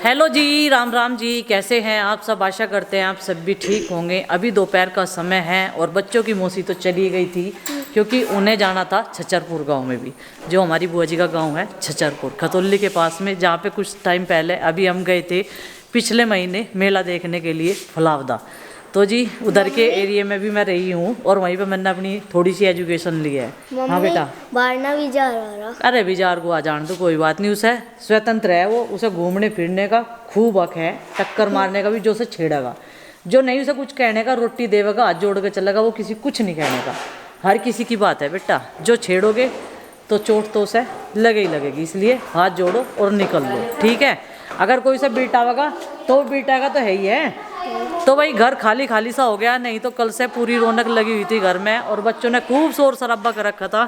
Hello जी, राम राम जी। कैसे हैं आप सब? आशा करते हैं आप सब भी ठीक होंगे। अभी दोपहर का समय है और बच्चों की मौसी तो चली गई थी क्योंकि उन्हें जाना था छछरपुर गांव में भी, जो हमारी बुआ जी का गांव है छछरपुर खतौली के पास में, जहाँ पे कुछ टाइम पहले अभी हम गए थे पिछले महीने मेला देखने के लिए फलावदा। तो जी उधर के एरिया में भी मैं रही हूँ और वहीं पे मैंने अपनी थोड़ी सी एजुकेशन ली है। हाँ बेटा, बारना विचार आ रहा। अरे विचार को आ जान तो कोई बात नहीं, उसे स्वतंत्र है वो, उसे घूमने फिरने का खूब हक है, टक्कर मारने का भी जो उसे छेड़ेगा, जो नहीं उसे कुछ कहने का, रोटी देवेगा हाथ जोड़ के चलेगा, वो किसी कुछ नहीं कहने का। हर किसी की बात है बेटा, जो छेड़ोगे तो चोट तो उसे लगे ही लगेगी, इसलिए हाथ जोड़ो और निकल लो, ठीक है। अगर कोई उसे बीटावेगा तो बीटाएगा तो है ही है। तो भाई घर खाली खाली सा हो गया, नहीं तो कल से पूरी रौनक लगी हुई थी घर में और बच्चों ने खूब शोर शराबा कर रखा था।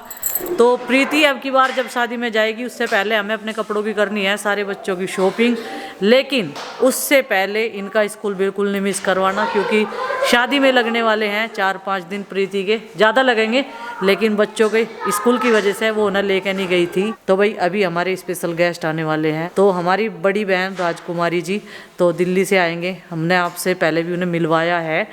तो प्रीति अब की बार जब शादी में जाएगी उससे पहले हमें अपने कपड़ों की करनी है सारे बच्चों की शॉपिंग, लेकिन उससे पहले इनका स्कूल बिल्कुल नहीं मिस करवाना, क्योंकि शादी में लगने वाले हैं 4-5 दिन, प्रीति के ज़्यादा लगेंगे, लेकिन बच्चों के स्कूल की वजह से वो उन्हें लेके नहीं गई थी। तो भाई अभी हमारे स्पेशल गेस्ट आने वाले हैं, तो हमारी बड़ी बहन राजकुमारी जी तो दिल्ली से आएंगे। हमने आपसे पहले भी उन्हें मिलवाया है,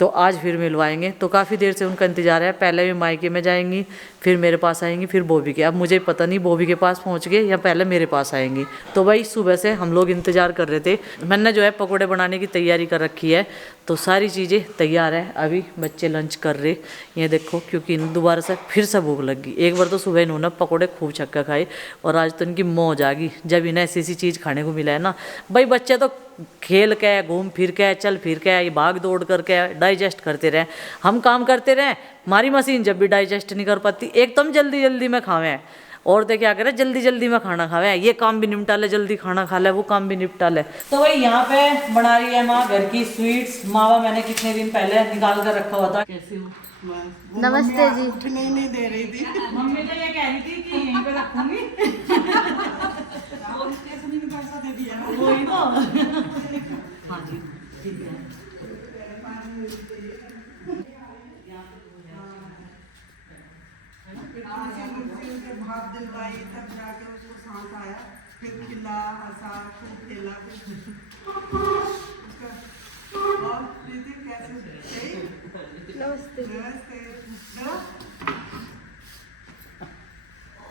तो आज फिर मिलवाएंगे। तो काफ़ी देर से उनका इंतज़ार है, पहले भी मायके में जाएंगी, फिर मेरे पास आएंगी, फिर बॉबी के। अब मुझे पता नहीं बॉबी के पास पहुंच गए या पहले मेरे पास आएंगी। तो भाई सुबह से हम लोग इंतज़ार कर रहे थे। मैंने जो है पकौड़े बनाने की तैयारी कर रखी है, तो सारी चीज़ें तैयार है। अभी बच्चे लंच कर रहे, ये देखो, क्योंकि दोबारा से फिर से भूख लगी। एक बार तो सुबह इन्होंने पकौड़े खूब छक्का खाए और आज तो इनकी मौज आ गई जब इन्हें ऐसी ऐसी चीज़ खाने को मिला है ना। भाई बच्चे तो खेल के, घूम फिर के, चल फिर के, ये भाग दौड़ करके डाइजेस्ट करते रहे, हम काम करते रहे। हमारी मशीन जब भी डाइजेस्ट नहीं कर पाती, एक तो हम जल्दी जल्दी में खावे और तो क्या करें, जल्दी जल्दी में खाना खावे, ये काम भी निपटा ले, जल्दी खाना खा ले, वो काम भी निपटा ले। तो भाई यहाँ पे बना रही है माँ घर की स्वीट्स। मावा मैंने कितने दिन पहले निकाल कर रखा हुआ था। कैसे हो? नमस्ते जी। उठने नहीं दे रही थी। मम्मी तो ये कह रही थी कि यहीं पे रखूंगी। पैसा दे दिया। वही तो। हाँ जी ठीक है। भाप दिलवाई तब जाके उसको सांस आया, फिर खिला हंसा, फिर खेला, उसका। और प्रीति कैसे? नमस्ते। नमस्ते।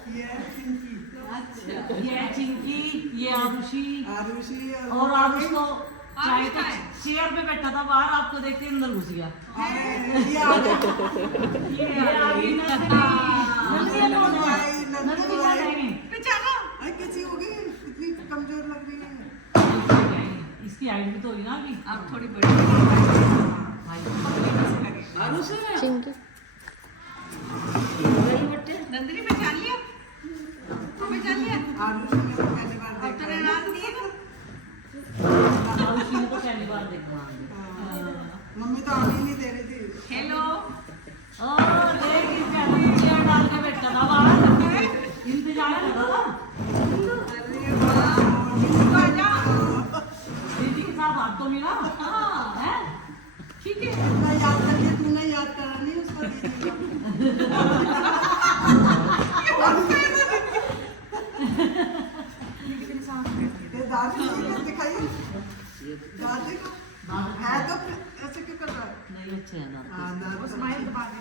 ये चिंकी। अच्छा, ये चिंकी, ये आरुषि आरुषि और आरुष तो चाय तो चेयर पे बैठा था बाहर, आपको देख के अंदर घुस गया। ये आ कैसी हो गई, इतनी कमजोर लग रही है। इसकी हाइट भी तो हुई ना अभी, आप थोड़ी बड़ी। चिंकी नंदिनी पहचान लिया? पहचान लिया? आरुषि ने तो पहली बार देखा। अब तेरे नाम नहीं है ना? आरुषि ने तो पहली बार देखा। मम्मी तो आने ही नहीं दे रही थी। हेलो। देख इस फैमिली चेयर डाल के बैठा था बाहर, इंतजार कर रहा था। दीदी के साथ हाथ तो मिला। है ठीक है। मैं याद करके, तूने याद करा नहीं उसको दीदी ये दांत नहीं दिखाइए, दांत देखो है तो ऐसे क्यों कर रहा है? नहीं अच्छे है ना। हाँ दांत बस माइल दबा दी।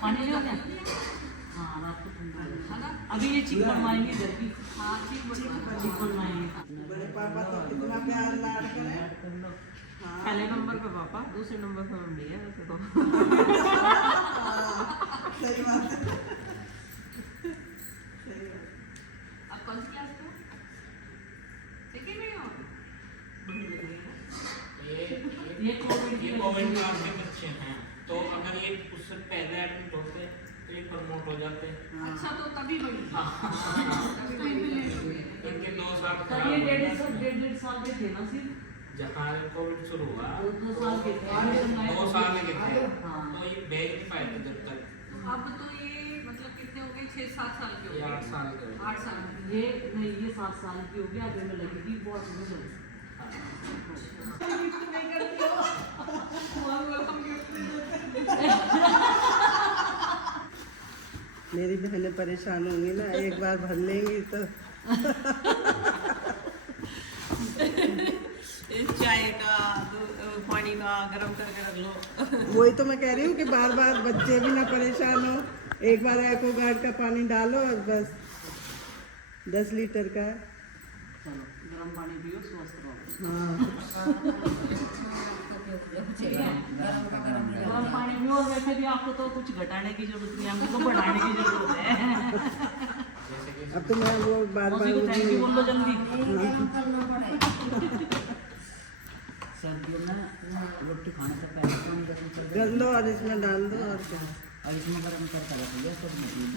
पानी ले गया। हाँ रात को ठंडा है ना। अभी ये चिक बनवाएंगे इधर की। हाँ ठीक चिक बनवाएंगे। बड़े पापा तो कितना प्यार लाड करे। पहले नंबर पे पापा, दूसरे नंबर पे मम्मी है वैसे तो। सही बात है। आप कौन सी क्लास पे हो? सेकंड में हो? ये कोविड काल के बच्चे हैं, तो अगर ये उससे पहले एडमिट होते तो ये प्रमोट हो जाते। अच्छा तो तभी बड़ी। तभी बड़ी। इनके 2 साल तब ये डेढ़ साल के थे ना सिर्फ, जहाँ कोविड शुरू हुआ 2 साल के थे। 2 साल के थे, हाँ। तो ये बैग नहीं पाए थे जब तक। अब तो ये मतलब कितने हो गए? 6-7 साल के हो ये गए। 8 साल के हो 8 साल के। ये नहीं, ये 7 साल की हो गई, आगे में लगेगी बहुत मुश्किल। मेरी बहनें परेशान होंगी ना, एक बार भर लेंगी तो। चाय का पानी का गरम करके रख लो। वही तो मैं कह रही हूँ कि बार बार बच्चे भी ना परेशान हो, एक बार एक्वागार्ड का पानी डालो और बस 10 लीटर का। चलो गर्म पानी पियो, स्वस्थ रहो। हाँ गर्म पानी पियो। और वैसे भी आपको तो कुछ घटाने की जरूरत नहीं, हमको तो बढ़ाने की जरूरत है। अब तो मैं वो बार मौसी को थैंक यू बोल दो जल्दी। सर्दियों में रोटी खाने से पहले तो हम जैसे चल कर लो और इसमें डाल दो और क्या। और इसमें गरम करता रखिए सब मशीन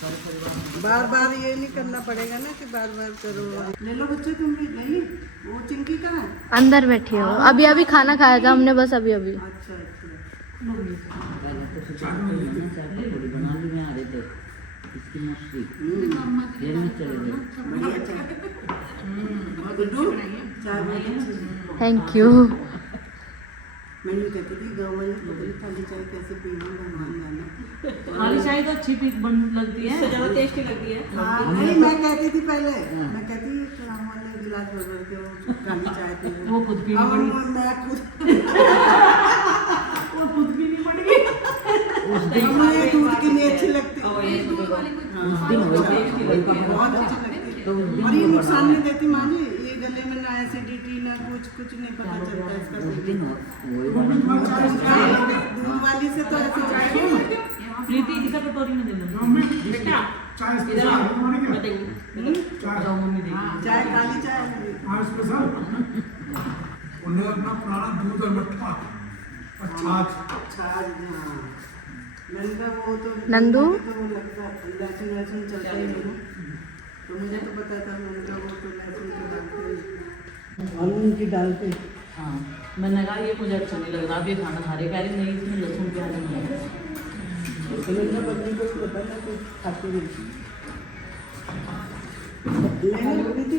सारे परिवार बार बार ये नहीं करना पड़ेगा ना कि बार बार करो। ले लो बच्चे, तुम भी ले ली। वो चिंकी कहाँ है? अंदर बैठे हो, अभी अभी खाना खाया था हमने, बस अभी अभी। अच्छा अच्छा। पहले तो सुबह चाय पकौड़ी बना ली मैं आ रहे थे इसकी मस्ती फिर में चले गए। बढ़िया चाय। गुड्डू चाय बहुत अच्छी है। Thank you. मैं ये कहती थी गाँव वाले पता नहीं खाली चाय कैसे पीना, भगवान जाने। खाली चाय तो अच्छी बन लगती है, ज़्यादा टेस्टी लगती है। हाँ, नहीं मैं कहती थी पहले, मैं कहती गाँव वाले गिलास भर भर के वो खाली चाय पी रहे। वो खुद पीनी अब पड़ी। मैं खुद वो खुद पीनी पड़ेगी। मुझे दूध की नहीं अच्छी लगती। उस दिन वही का बहुत अच्छी लगती है। तो उस दिन और ये वो नुकसान नहीं देती माँ जी, ये गले में ना एसिडिटी ना कुछ नहीं पता चलता इसका। उस दिन वही दूध वाली से तो ऐसे चाय प्रीति इसे कटोरी में दे दो। बेटा इधर आओ, मैं देंगी। जाओ मम्मी देगी। चाय काली चाय। हाँ स्पेशल उन्हें अपना पुराना दूध और मट्ठा और छाछ। अच्छा हाँ, मैंने कहा वो तो नंदू? तो वो लगता है लहसुन लहसुन चलता ही नहीं, तो मुझे तो पता था। मैंने कहा वो तो लहसुन तो डालते ही और उनकी डालते। हाँ मैंने कहा ये मुझे अच्छा नहीं लग रहा, अब ये खाना खा रही, कह रही नहीं इसमें लहसुन प्याज नहीं है। सुरेंद्र बच्ची को भी पता ना कुछ खाती नहीं। लेने बोली थी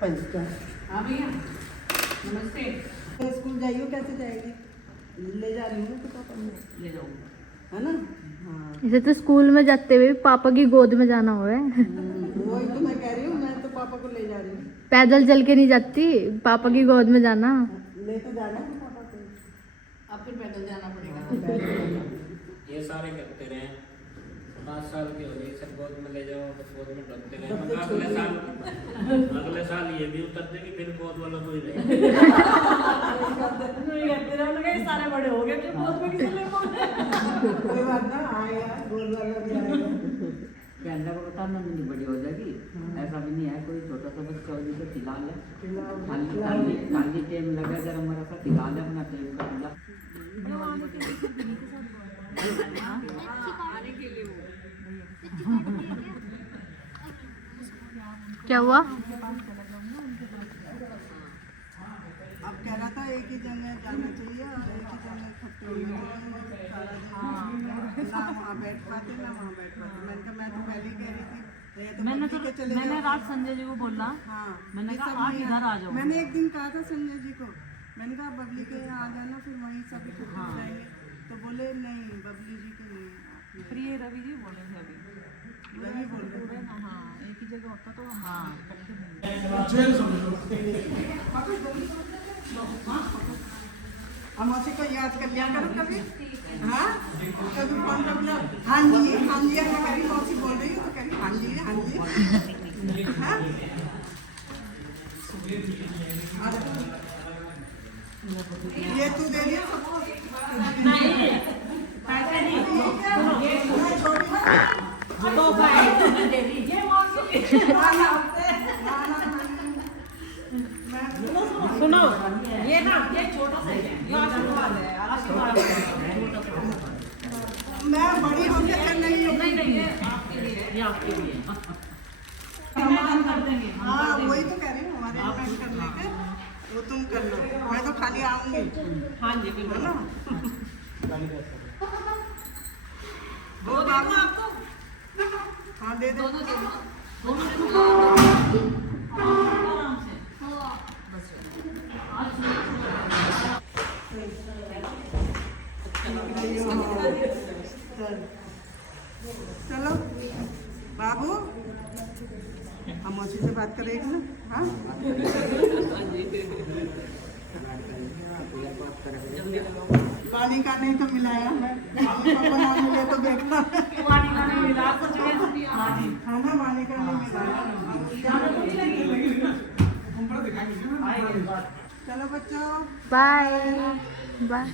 पंचका। हाँ भैया नमस्ते। तो स्कूल जाइयो, कैसे जाएगी? ले जा रही हूँ तो पापा ने, ले जाऊंगा। है ना? हाँ इसे तो स्कूल में जाते हुए पापा की गोद में जाना हो है। वही तो मैं कह रही हूँ, मैं तो पापा को ले जा रही हूँ। पैदल चल के नहीं जाती, पापा की गोद में जाना। ले तो जाना है पापा को। अब फिर पैदल जाना पड़ेगा। ये सारे करते रहे 5 साल के हो गए, सब गोद में ले जाओ, बस गोद में ढकते रहे। मगर अगले साल ये भी उतर देगी, फिर गोद वालों को ही रहेगा। सारे बड़े हो गए, बहुत में किसी ले कोई बात ना, आएगा गोल वाला भी आएगा। कहने को बता नंदनी बड़ी हो जाएगी, ऐसा भी नहीं है कोई छोटा सा बच्चा हो जिसे खिला ले, खाली टाइम लगा जरा हमारा सा खिला ले अपना टाइम का खिला। क्या हुआ? अब कह रहा था एक ही जगह जाना चाहिए और एक ही जगह इकट्ठे होना चाहिए सारा दिन, ना वहाँ बैठ पाते ना वहाँ बैठ पाते। मैंने कहा मैं तो पहले ही कह रही थी ये तो बबली के चले मैंने जाओ। रात संजय जी को बोला, हाँ मैंने ये कहा सब आप नहीं इधर आ जाओ। मैंने एक दिन कहा था संजय जी को, मैंने कहा बबली के यहाँ आ जाना, फिर वहीं सब इकट्ठे हो जाएंगे। तो बोले नहीं बबली जी के नहीं। फिर ये रवि जी बोले थे अभी, रवि बोल रहे थे। हाँ एक ही जगह होता तो हाँ जेल समझो। हम उसी को याद कर लिया करो कभी। हाँ कभी फोन कर लिया, हाँ जी हाँ जी, मैं कह रही मौसी बोल रही हूँ तो कह रही हाँ जी हाँ जी। हाँ? ये तू दे दिया सबको? सुनो ये ना ये छोटा सा है, ये आशीर्वाद है, आशीर्वाद है। मैं बड़ी होके कर नहीं हूँ। नहीं नहीं ये आपके लिए है। ये आपके लिए सामान कर देंगे। हाँ वही तो कह रही हूँ, हमारे इन्वेंट करने के वो तुम करना, मैं तो खाली आऊंगी। हाँ जी है बिल्कुल। ना? वो देखो आपको हाँ दे दे। दोनों दे दो। दोनों देखो आराम से। चल हम मौसी से बात करेंगे ना। हाँ पानी का नहीं तो मिलाया मैं, पापा ना मिले तो बेकार। पानी का नहीं मिला कुछ भी। हाँ जी। हाँ ना, पानी का नहीं मिलाया। चलो बच्चों, bye bye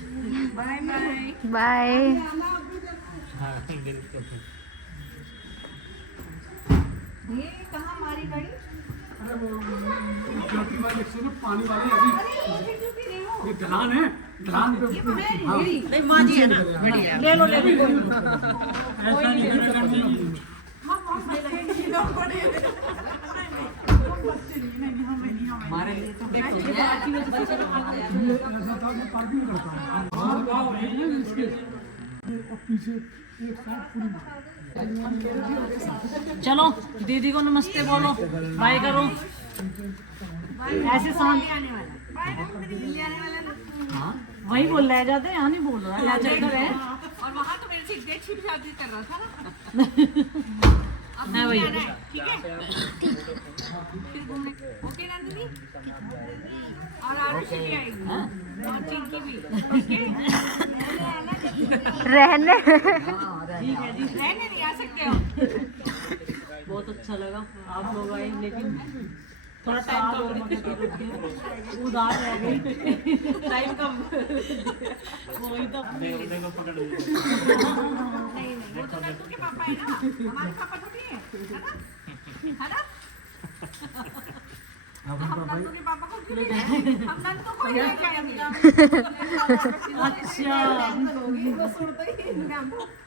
bye bye. Bye. हाँ बिल्कुल। ये कहाँ हमारी गाड़ी? अरे वो क्योंकि मैं देखते ना पानी वाले अभी ये ढलान है, ढलान पे हाँ नहीं माँ जी है ना, बढ़िया। ले लो कोई नहीं। ऐसा नहीं करेगा नहीं। हमारे लिए तो ऐसा था मैं पार्किंग करता हूँ और गाँव है ये इसके और पीछे एक साइड पूरी चलो दीदी को नमस्ते बोलो, बाय करो। ऐसे शांति आने वाला। वही बोल रहा है, जाते यहाँ नहीं बोल रहा है, क्या चक्कर है। और वहाँ तो मेरे से डेट शीट शादी कर रहा था ना। अब है वही। आना है, ठीक है? फिर घूमने ओके नंदिनी? और आरुषि भी आएगी और चिंकी भी, ओके? रहने रहने नहीं आ सकते हो। बहुत अच्छा लगा आप लोग आए, लेकिन थोड़ा टाइम कम उदास रह गई। टाइम कम वही तो। देखो पकड़ लिया। नहीं नहीं, वो तो नंदू के पापा है ना, हमारे पापा थोड़ी है ना? है ना? हम नंदू के पापा को क्यों ले जाएं? हम नंदू को ही लेके आएंगे। अच्छा वो सुनते ही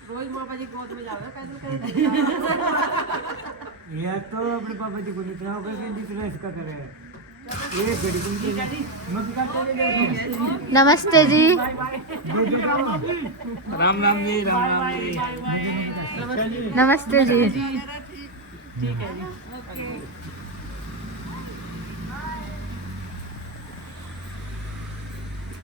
रोज पापा जी गोद में जावे पैदल करे। ये तो अपने पापा जी को इतना होगा कि दूसरा इसका करे ये गड़ी को नमस्ते जी। राम राम जी, राम राम जी। नमस्ते जी। ठीक है जी।